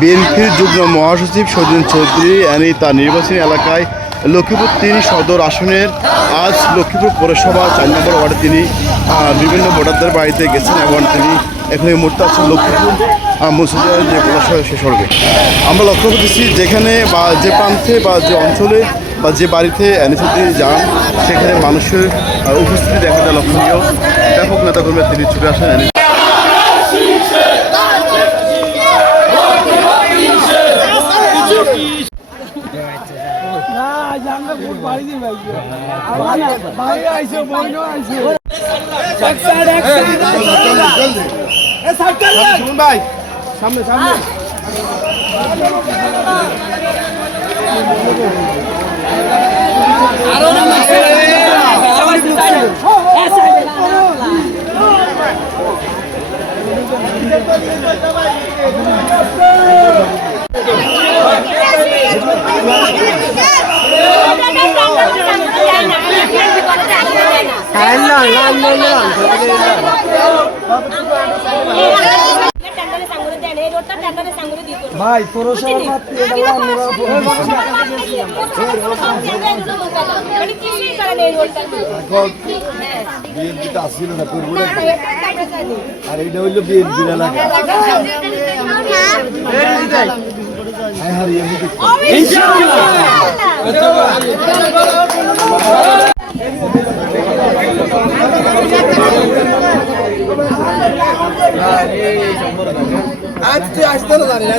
বিএনপির যুগ্ম মহাসচিব শহীদুদ্দিন চৌধুরী তার নির্বাচনী এলাকায় লক্ষ্মীপুর ৩ সদর আসনের আজ লক্ষ্মীপুর পৌরসভা ৪ নম্বর ওয়ার্ডে তিনি বিভিন্ন ভোটারদের বাড়িতে গেছেন এবং তিনি এখন এই মুহূর্তে আছেন লক্ষ্মীপুর মুন্সিপাল যে সে সড়কে। আমরা লক্ষ্য করতেছি যেখানে বা যে প্রান্তে বা যে অঞ্চলে বা যে বাড়িতে তিনি যান সেখানে মানুষের উপস্থিতি দেখা যায় লক্ষণীয়। ব্যাপক নেতাকর্মী তিনি ছুটে আসেন। ভাই সামনে সামনে ভাই পৌরসভা আসছিল না করবো না আর এইটা হইলো বিএনপির এলাকা আজকে আসতে না জানি না